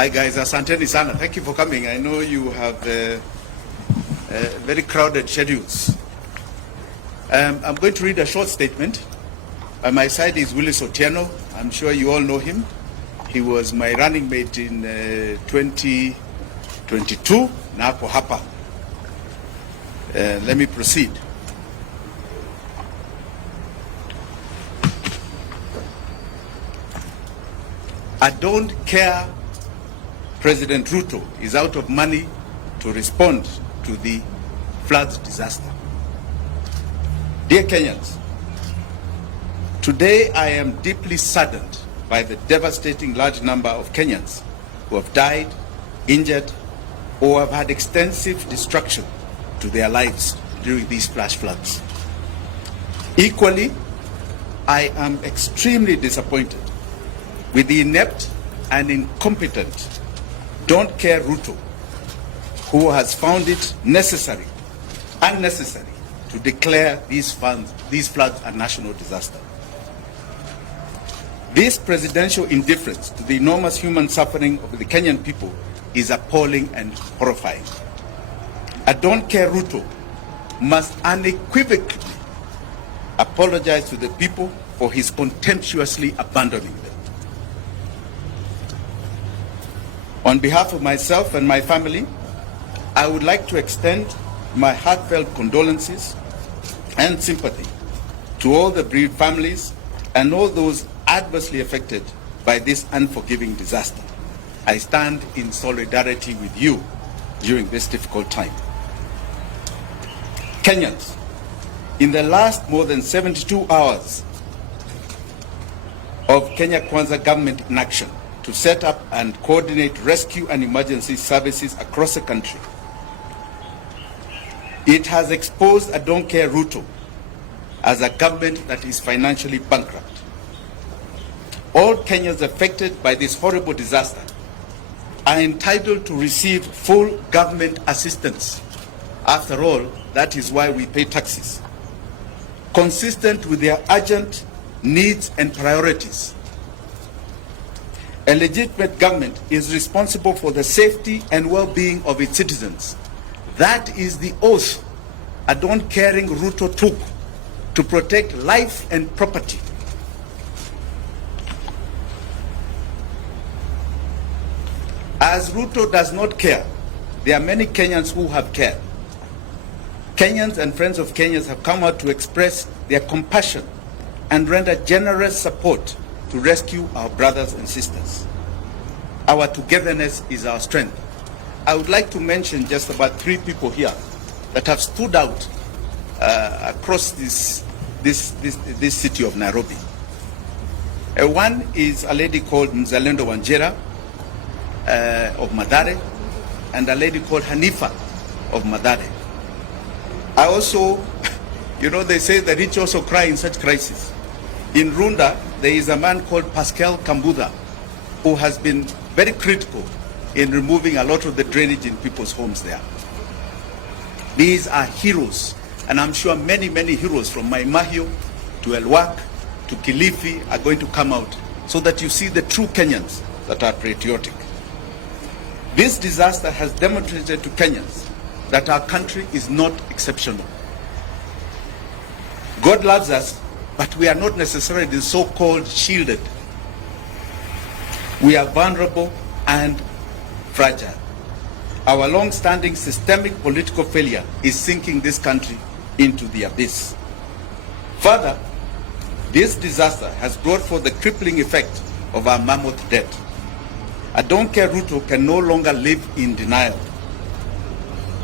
Hi guys, asanteni sana. Thank you for coming. I know you have very crowded schedules. I'm going to read a short statement. By my side is Willis Otieno. I'm sure you all know him. He was my running mate in 2022. Na hapo hapa. Let me proceed. I don't care President Ruto is out of money to respond to the floods disaster. Dear Kenyans, today I am deeply saddened by the devastating large number of Kenyans who have died, injured, or have had extensive destruction to their lives during these flash floods. Equally, I am extremely disappointed with the inept and incompetent Don't Care Ruto, who has found it unnecessary to declare these floods a national disaster. This presidential indifference to the enormous human suffering of the Kenyan people is appalling and horrifying. A Don't Care Ruto must unequivocally apologize to the people for his contemptuously abandoning them. On behalf of myself and my family, I would like to extend my heartfelt condolences and sympathy to all the bereaved families and all those adversely affected by this unforgiving disaster. I stand in solidarity with you during this difficult time. Kenyans, in the last more than 72 hours of Kenya Kwanza government in action to set up and coordinate rescue and emergency services across the country, it has exposed a Don't Care Ruto as a government that is financially bankrupt. All Kenyans affected by this horrible disaster are entitled to receive full government assistance. After all, that is why we pay taxes, consistent with their urgent needs and priorities. A legitimate government is responsible for the safety and well-being of its citizens. That is the oath a don't-caring Ruto took to protect life and property. As Ruto does not care, there are many Kenyans who have cared. Kenyans and friends of Kenyans have come out to express their compassion and render generous support to rescue our brothers and sisters. Our togetherness is our strength. I would like to mention just about 3 people here that have stood out across this city of Nairobi. One is a lady called Mzalendo Wanjera of Mathare, and a lady called Hanifa of Mathare. I also, they say the rich also cry in such crises. In Runda, there is a man called Pascal Kambuda who has been very critical in removing a lot of the drainage in people's homes there. These are heroes, and I'm sure many, many heroes from Maimahio to Elwak to Kilifi are going to come out so that you see the true Kenyans that are patriotic. This disaster has demonstrated to Kenyans that our country is not exceptional. God loves us, but we are not necessarily the so-called shielded. We are vulnerable and fragile. Our long-standing systemic political failure is sinking this country into the abyss. Further, this disaster has brought forth the crippling effect of our mammoth debt. A Don't Care Ruto can no longer live in denial.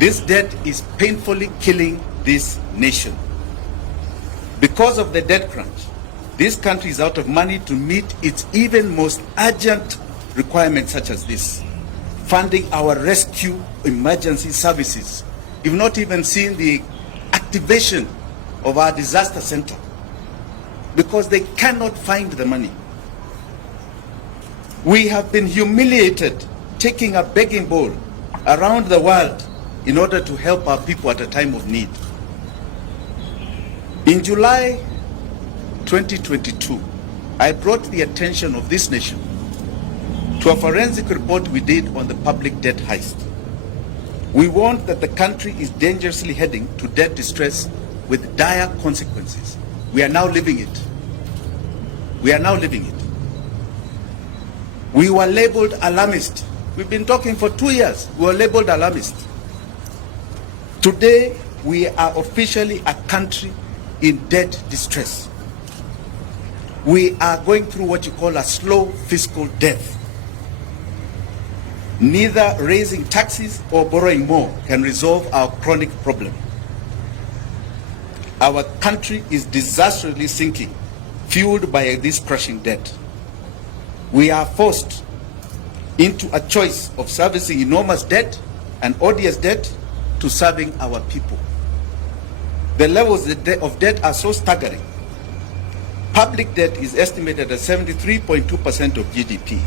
This debt is painfully killing this nation. Because of the debt crunch, this country is out of money to meet its even most urgent requirements such as this. Funding our rescue emergency services. You've not even seen the activation of our disaster center because they cannot find the money. We have been humiliated, taking a begging bowl around the world in order to help our people at a time of need. In July 2022, I brought the attention of this nation to a forensic report we did on the public debt heist. We warned that the country is dangerously heading to debt distress with dire consequences. We are now living it. We are now living it. We were labeled alarmist. We've been talking for 2 years. We were labeled alarmist. Today, we are officially a country in debt distress. We are going through what you call a slow fiscal death. Neither raising taxes or borrowing more can resolve our chronic problem. Our country is disastrously sinking, fueled by this crushing debt. We are forced into a choice of servicing enormous debt and odious debt to serving our people. The levels of debt are so staggering. Public debt is estimated at 73.2% of GDP.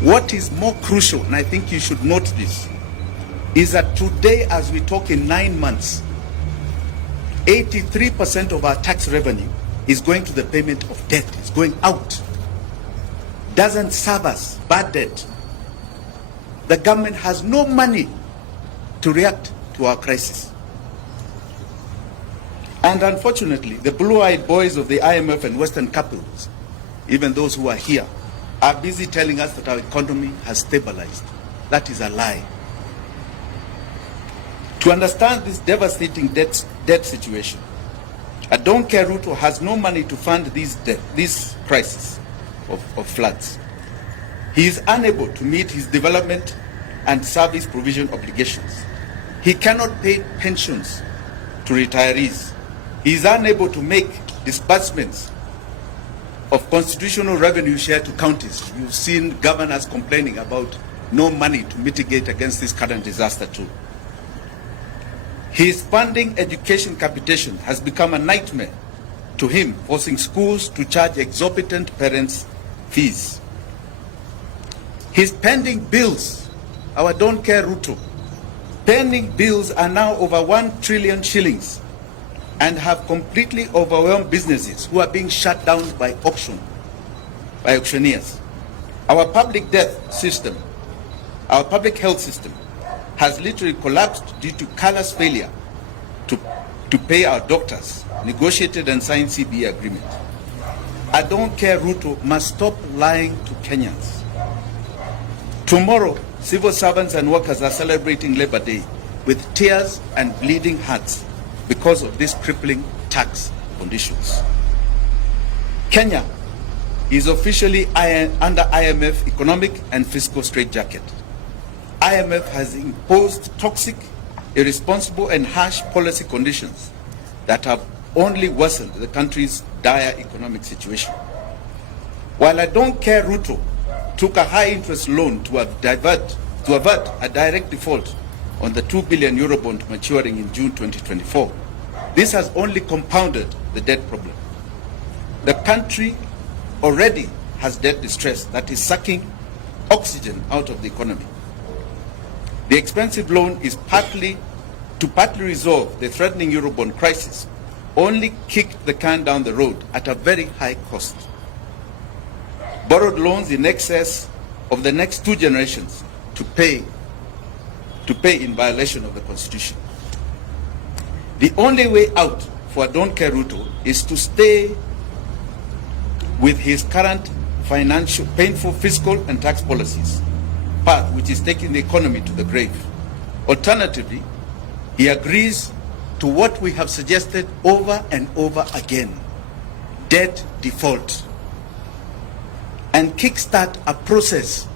What is more crucial, and I think you should note this, is that today, as we talk, in 9 months, 83% of our tax revenue is going to the payment of debt. It's going out. Doesn't serve us. Bad debt. The government has no money to react to our crisis. And unfortunately, the blue-eyed boys of the IMF and Western capitals, even those who are here, are busy telling us that our economy has stabilized. That is a lie. To understand this devastating debt situation, I don't care Ruto has no money to fund this crisis of floods. He is unable to meet his development and service provision obligations. He cannot pay pensions to retirees. He is unable to make disbursements of constitutional revenue share to counties. You've seen governors complaining about no money to mitigate against this current disaster too. His funding education capitation has become a nightmare to him, forcing schools to charge exorbitant parents' fees. His pending bills, our don't care Ruto, pending bills are now over 1 trillion shillings and have completely overwhelmed businesses who are being shut down by auctioneers. Our public health system has literally collapsed due to callous failure to pay our doctors, negotiated and signed CBA agreement. I don't care Ruto must stop lying to Kenyans. Tomorrow, civil servants and workers are celebrating Labor Day with tears and bleeding hearts because of these crippling tax conditions. Kenya is officially under IMF economic and fiscal straitjacket. IMF has imposed toxic, irresponsible and harsh policy conditions that have only worsened the country's dire economic situation. While I don't care Ruto took a high-interest loan to avert a direct default on the 2 billion euro bond maturing in June 2024, this has only compounded the debt problem. The country already has debt distress that is sucking oxygen out of the economy. The expensive loan is partly resolve the threatening Eurobond crisis, only kicked the can down the road at a very high cost. Borrowed loans in excess of the next 2 generations to pay in violation of the Constitution. The only way out for Don't Care Ruto is to stay with his current painful fiscal and tax policies path, which is taking the economy to the grave. Alternatively, he agrees to what we have suggested over and over again: debt default, and kickstart a process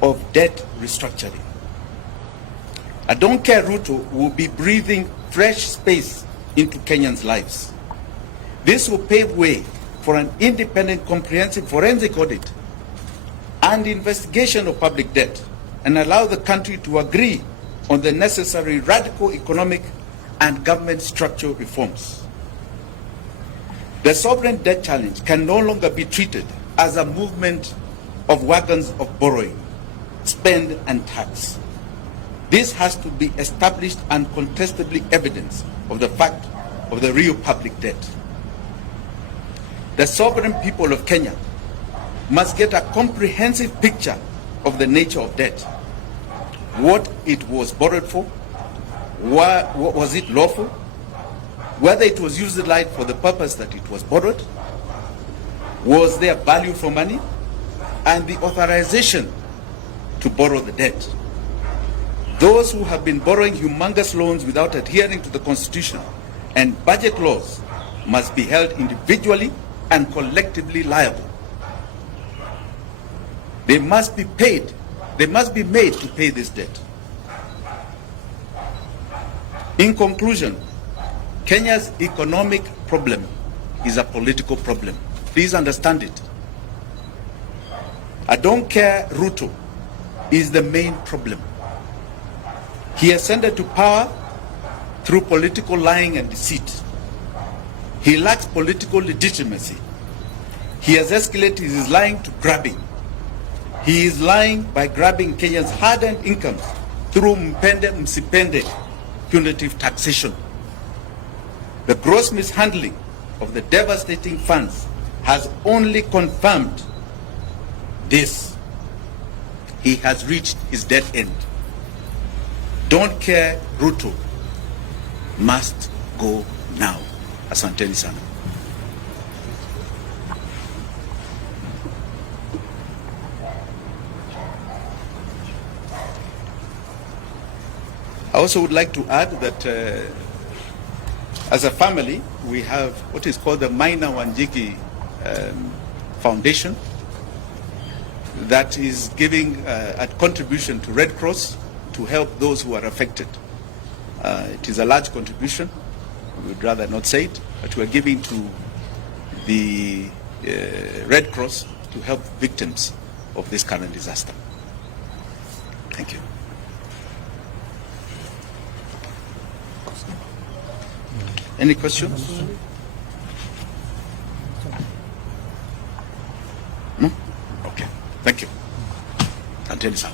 of debt restructuring. I don't care Ruto will be breathing fresh space into Kenyans' lives. This will pave way for an independent, comprehensive forensic audit and investigation of public debt, and allow the country to agree on the necessary radical economic and government structural reforms. The sovereign debt challenge can no longer be treated as a movement of wagons of borrowing, spend and tax. This has to be established and contestably evidence of the fact of the real public debt. The sovereign people of Kenya must get a comprehensive picture of the nature of debt, what it was borrowed for, was it lawful, whether it was utilized for the purpose that it was borrowed, was there value for money, and the authorization to borrow the debt. Those who have been borrowing humongous loans without adhering to the Constitution and budget laws must be held individually and collectively liable. They must be paid. They must be made to pay this debt. In conclusion, Kenya's economic problem is a political problem. Please understand it. I don't care Ruto is the main problem. He ascended to power through political lying and deceit. He lacks political legitimacy. He has escalated his lying to grabbing. He is lying by grabbing Kenyans' hard-earned incomes through mpende msipende punitive taxation. The gross mishandling of the devastating funds has only confirmed this. He has reached his dead end. Don't care Ruto must go now. Asanteni sana. I also would like to add that as a family, we have what is called the Minor Wanjigi Foundation that is giving a contribution to Red Cross to help those who are affected. It is a large contribution. We would rather not say it, but we are giving to the Red Cross to help victims of this current disaster. Thank you. Any questions? No? Okay. Thank you. Until this hour.